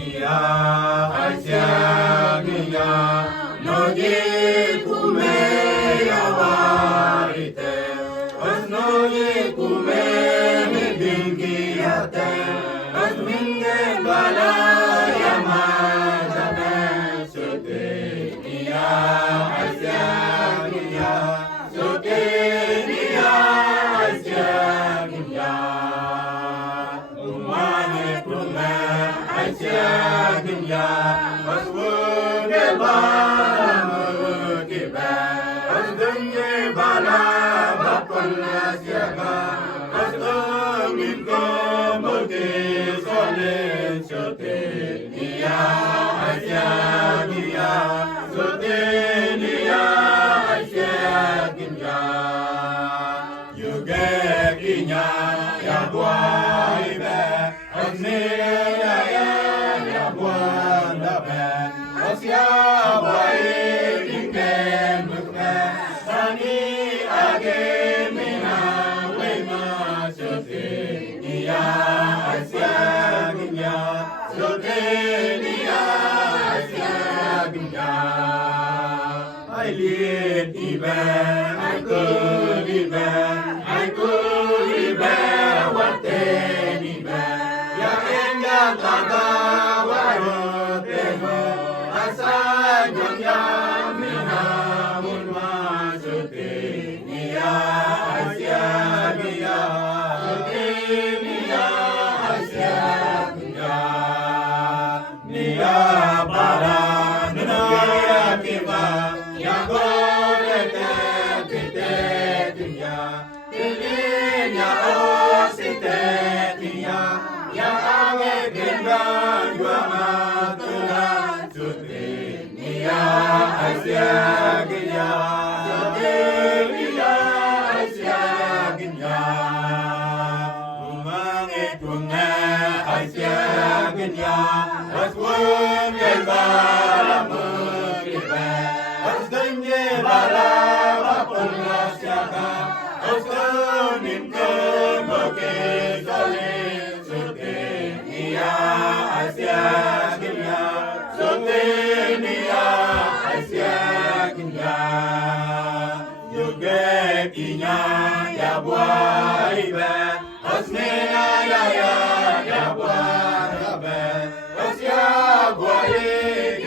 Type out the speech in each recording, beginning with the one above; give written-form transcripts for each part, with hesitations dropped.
niya asya niya noji kume yawarite asnoji kume bingiyate asminge bala yamadame sote niya asya niya sote niya asya niya umane kume asya niya aswunge bala mukiba asdunge bala bapal asyaga asdungin ko muti solen sote niya asya niya sote niya asya niya yuge kinya ya boibe asne ya boanda be asya boi ingen mukme sani age mina wema sote niya asya niya sote niya asya niya I live even I could even what then even ya enga tada warote mo asa jangya mina munma sote niya asya niya sote niya asya niya para niya kiba ya gorete kite niya niya osite niya ya age gendan yuama tula sote niya asya niya sote niya asya niya umange tunga asya niya aswun gelbala mukiba asdunge bala bapul asyaga asdunin ko muki sole sote niya asya niya sote niya asya niya yuge kinya ya boibe asmena ya boibe asya boi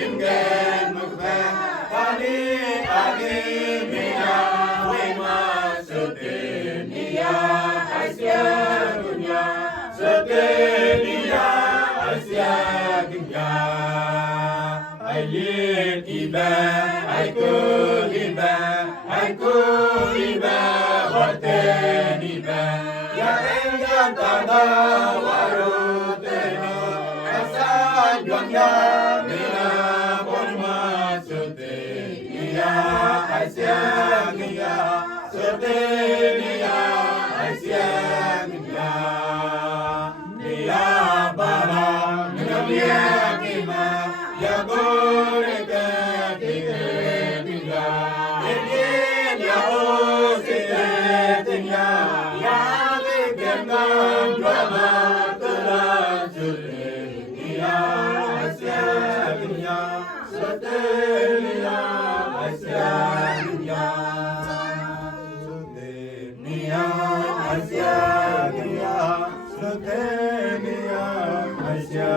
ingen mukbe pani agi mina wema sote niya asya niya sote niya asya niya I live even I could even what then even ya enga tada warote no asa jangya mina bonma sote niya asya niya sote niya asya niya niya bara niya kima ya gorete kite niya niya osite niya ya gendan drama tula sote niya asya niya sote niya asya niya sote niya asya niya sote niya asya